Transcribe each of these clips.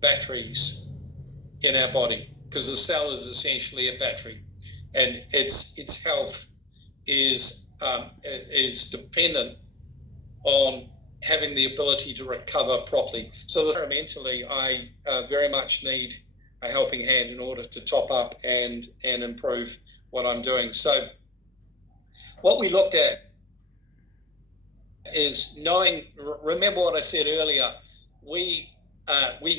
batteries in our body, because the cell is essentially a battery, and its health is dependent on having the ability to recover properly. So environmentally, I very much need a helping hand in order to top up and improve what I'm doing. So what we looked at is knowing, remember what I said earlier, we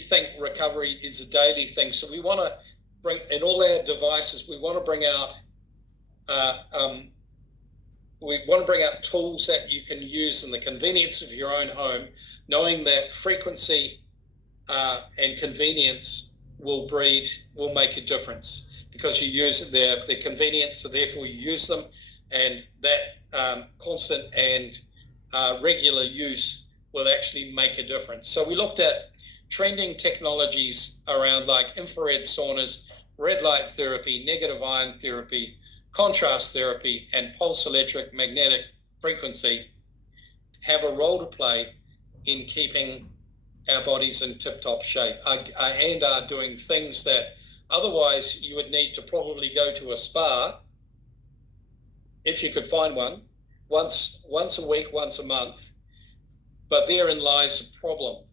think recovery is a daily thing. So we want to bring, in all our devices, we want to bring out tools that you can use in the convenience of your own home, knowing that frequency and convenience will make a difference, because you use it, they're convenient, so therefore you use them, and that constant and regular use will actually make a difference. So we looked at trending technologies around like infrared saunas, red light therapy, negative ion therapy, contrast therapy, and pulse electric magnetic frequency have a role to play in keeping our bodies in tip-top shape, and are doing things that otherwise you would need to probably go to a spa, if you could find one, once a week, once a month. But therein lies the problem,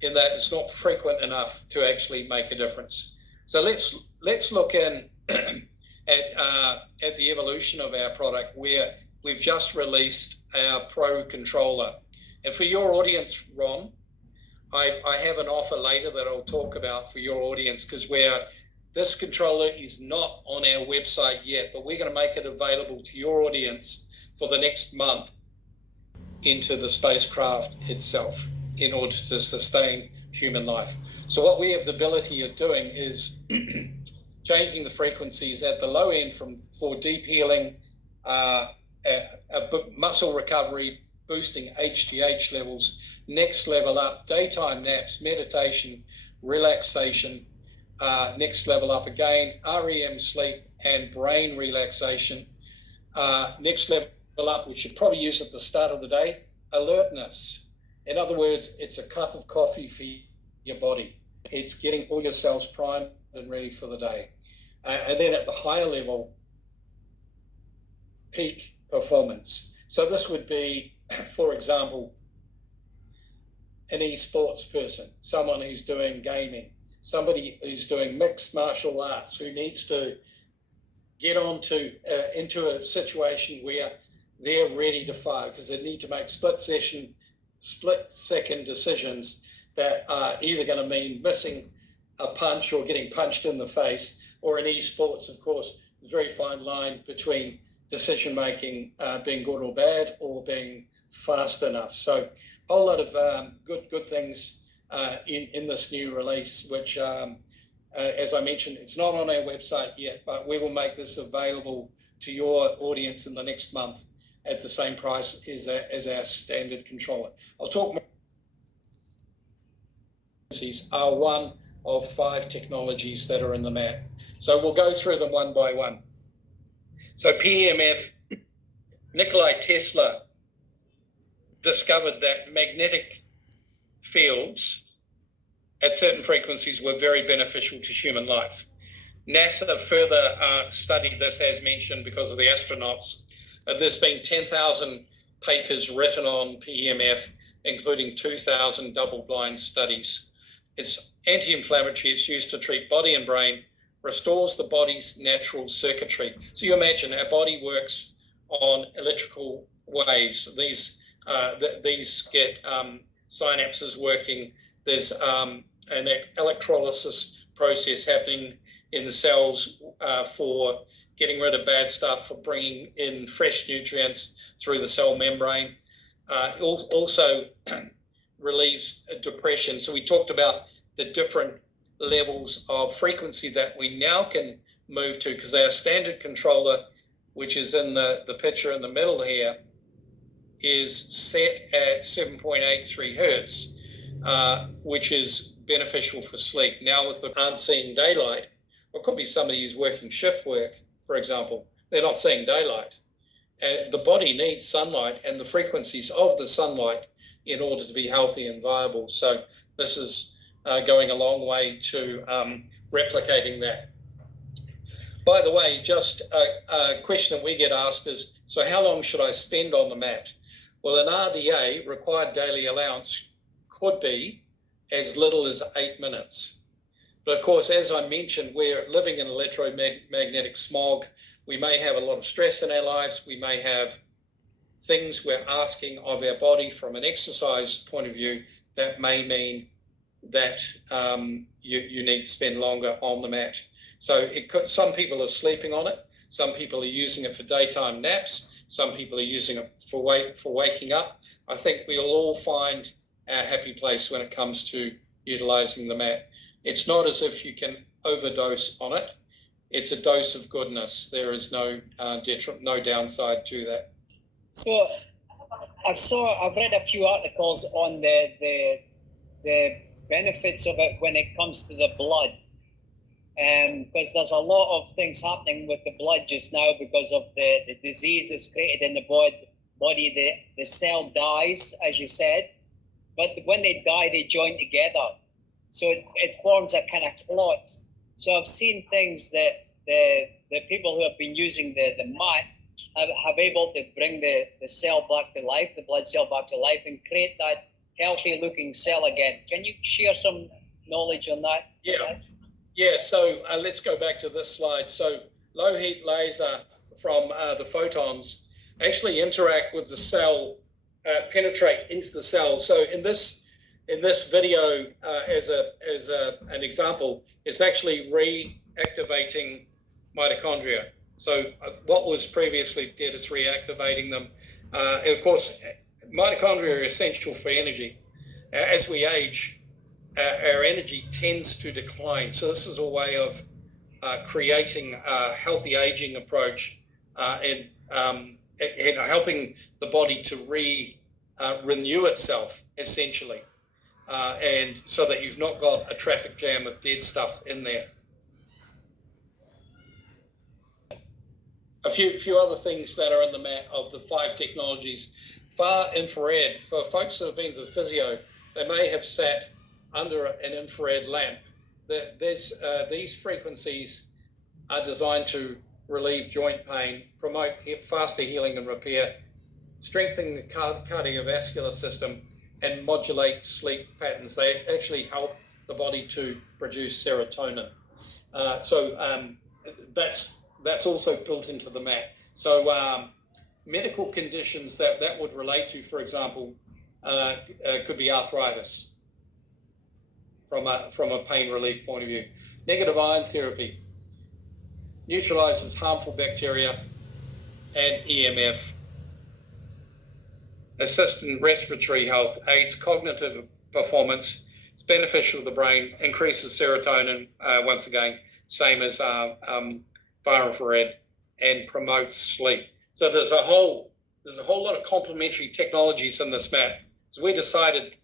in that it's not frequent enough to actually make a difference. So let's look in at the evolution of our product, where we've just released our Pro controller. And for your audience, Ron, I have an offer later that I'll talk about for your audience, because this controller is not on our website yet, but we're going to make it available to your audience for the next month into the spacecraft itself, in order to sustain human life. So what we have the ability of doing is changing the frequencies at the low end for deep healing, muscle recovery, boosting HGH levels, next level up, daytime naps, meditation, relaxation, next level up again, REM sleep and brain relaxation, next level up, which you probably use at the start of the day, alertness. In other words, it's a cup of coffee for your body. It's getting all your cells primed and ready for the day. And then at the higher level, peak performance. So this would be, for example, an esports person, someone who's doing gaming, somebody who's doing mixed martial arts, who needs to get into a situation where they're ready to fire, because they need to make split-second decisions that are either going to mean missing a punch or getting punched in the face. Or in esports, of course, there's a very fine line between decision-making being good or bad, or being fast enough. So a whole lot of good things in this new release, which, as I mentioned, it's not on our website yet, but we will make this available to your audience in the next month at the same price as our standard controller. I'll talk more. These are one of 5 technologies that are in the mat. So we'll go through them one by one. So PEMF, Nikola Tesla discovered that magnetic fields at certain frequencies were very beneficial to human life. NASA further studied this, as mentioned, because of the astronauts. There's been 10,000 papers written on PEMF, including 2,000 double-blind studies. It's anti-inflammatory. It's used to treat body and brain, restores the body's natural circuitry. So you imagine our body works on electrical waves. These get synapses working. There's an electrolysis process happening in the cells for getting rid of bad stuff, for bringing in fresh nutrients through the cell membrane. Also relieves depression. So we talked about the different levels of frequency that we now can move to, because our standard controller, which is in the picture in the middle here, is set at 7.83 hertz, which is beneficial for sleep. Now, with the aren't seeing daylight, or it could be somebody who's working shift work, for example, they're not seeing daylight. The body needs sunlight and the frequencies of the sunlight in order to be healthy and viable. So this is going a long way to replicating that. By the way, just a question that we get asked is, so how long should I spend on the mat? Well, an RDA, required daily allowance, could be as little as 8 minutes. But of course, as I mentioned, we're living in electromagnetic smog. We may have a lot of stress in our lives. We may have things we're asking of our body from an exercise point of view that may mean that you need to spend longer on the mat. So some people are sleeping on it. Some people are using it for daytime naps. Some people are using it for waking up. I think we'll all find our happy place when it comes to utilizing the mat. It's not as if you can overdose on it. It's a dose of goodness. There is no no downside to that. So I've read a few articles on the benefits of it when it comes to the blood, because there's a lot of things happening with the blood just now because of the disease that's created in the body. The cell dies, as you said, but when they die, they join together. So it forms a kind of clot. So I've seen things that the people who have been using the mat have able to bring the cell back to life, the blood cell back to life, and create that healthy looking cell again. Can you share some knowledge on that? Yeah. So let's go back to this slide. So low heat laser from the photons actually interact with the cell, penetrate into the cell. So in this video, as an example, it's actually reactivating mitochondria. So what was previously dead, it's reactivating them. And of course, mitochondria are essential for energy. As we age, our energy tends to decline. So this is a way of creating a healthy aging approach and helping the body to renew itself, essentially. And so that you've not got a traffic jam of dead stuff in there. A few other things that are in the mat of the 5 technologies. Far infrared, for folks that have been to the physio, they may have sat under an infrared lamp. These frequencies are designed to relieve joint pain, promote faster healing and repair, strengthen the cardiovascular system, and modulate sleep patterns. They actually help the body to produce serotonin. So that's also built into the mat. So medical conditions that would relate to, for example, could be arthritis from a pain relief point of view. Negative ion therapy neutralizes harmful bacteria and EMF. Assists in respiratory health, aids cognitive performance, it's beneficial to the brain, increases serotonin, once again, same as far infrared, and promotes sleep. So there's a whole lot of complementary technologies in this mat. So we decided,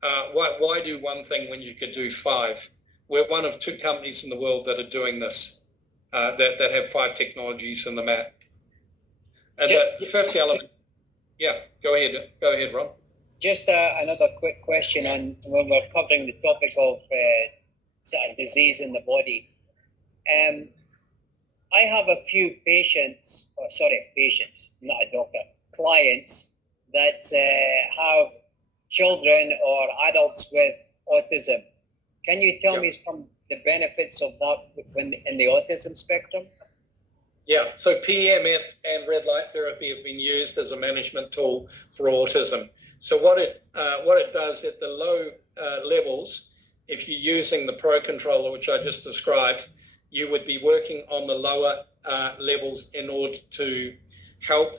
why do one thing when you could do 5? We're one of 2 companies in the world that are doing this, that have 5 technologies in the mat. And the 5th element, yeah, go ahead, Rob. Just another quick question on when we're covering the topic of disease in the body. I have a few patients, not a doctor, clients that have children or adults with autism. Can you tell me some the benefits of that when in the autism spectrum? Yeah, so PEMF and red light therapy have been used as a management tool for autism. So what it does at the low levels, if you're using the Pro Controller, which I just described, you would be working on the lower levels in order to help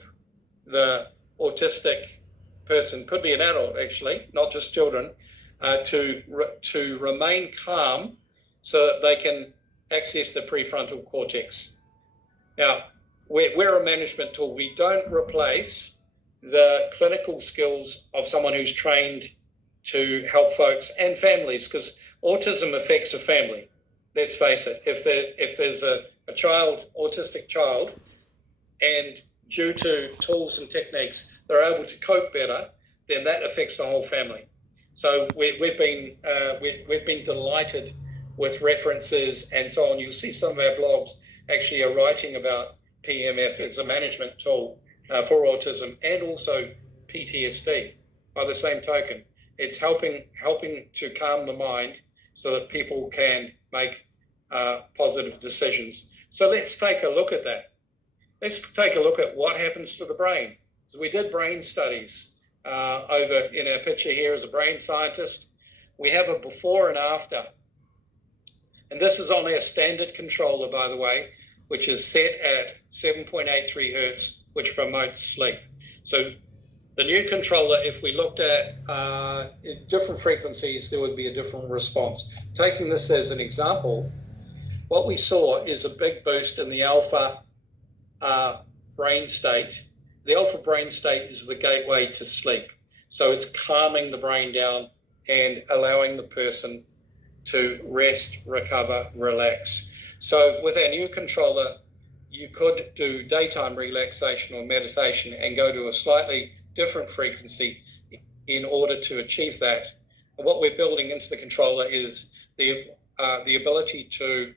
the autistic person, could be an adult actually, not just children, to remain calm so that they can access the prefrontal cortex. Now, we're a management tool. We don't replace the clinical skills of someone who's trained to help folks and families, because autism affects a family. Let's face it, if there's a autistic child, and due to tools and techniques, they're able to cope better, then that affects the whole family. So we've been delighted with references and so on. You'll see some of our blogs actually are writing about PEMF as a management tool for autism and also PTSD. By the same token, it's helping to calm the mind so that people can make positive decisions. So let's take a look at that. Let's take a look at what happens to the brain. So we did brain studies over in our picture here as a brain scientist. We have a before and after. And this is on our standard controller, by the way, which is set at 7.83 hertz, which promotes sleep. So the new controller, if we looked at different frequencies, there would be a different response. Taking this as an example, what we saw is a big boost in the alpha brain state. The alpha brain state is the gateway to sleep. So it's calming the brain down and allowing the person to rest, recover, relax. So with our new controller, you could do daytime relaxation or meditation and go to a slightly different frequency in order to achieve that. And what we're building into the controller is the ability to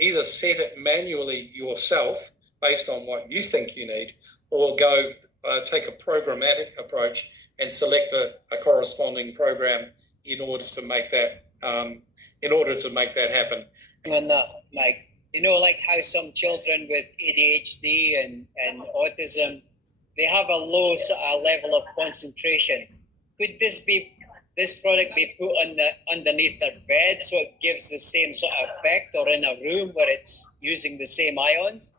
either set it manually yourself based on what you think you need, or go take a programmatic approach and select a corresponding program in order to make that happen. On that, Mike, you know, like how some children with ADHD and autism, they have a low sort of level of concentration. Could this product be put on underneath their bed so it gives the same sort of effect, or in a room where it's using the same ions?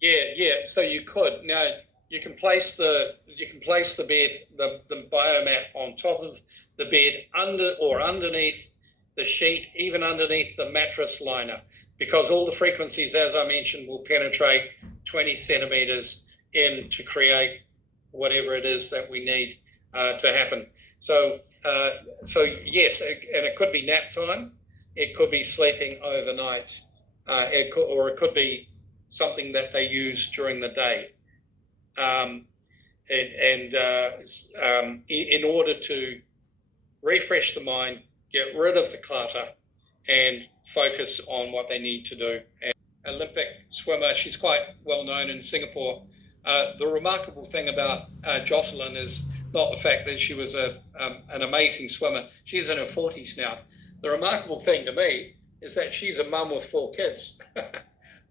Yeah. So you could. Now you can place the bed, the biomat on top of the bed, under or underneath the sheet, even underneath the mattress liner, because all the frequencies, as I mentioned, will penetrate 20 centimeters in to create whatever it is that we need to happen. So yes, and it could be nap time, it could be sleeping overnight, it could be something that they use during the day, in order to refresh the mind, get rid of the clutter, and focus on what they need to do. And Olympic swimmer, she's quite well known in Singapore. The remarkable thing about Jocelyn is not the fact that she was an amazing swimmer. She's in her 40s now. The remarkable thing to me is that she's a mum with 4 kids.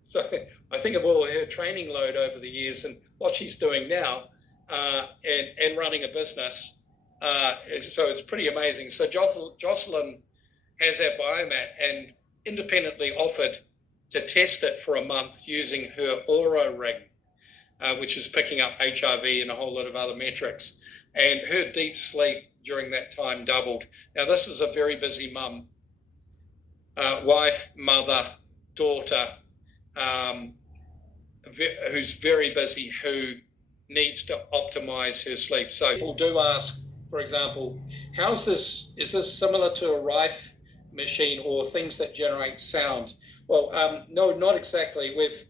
So I think of all her training load over the years and what she's doing now, and running a business. So it's pretty amazing. So Jocelyn has our biomat and independently offered to test it for a month using her Aura ring, which is picking up HRV and a whole lot of other metrics. And her deep sleep during that time doubled. Now, this is a very busy mum, wife, mother, daughter, who's very busy, who needs to optimize her sleep. So people do ask, for example, is this similar to a Rife machine or things that generate sound? Well, no, not exactly. We've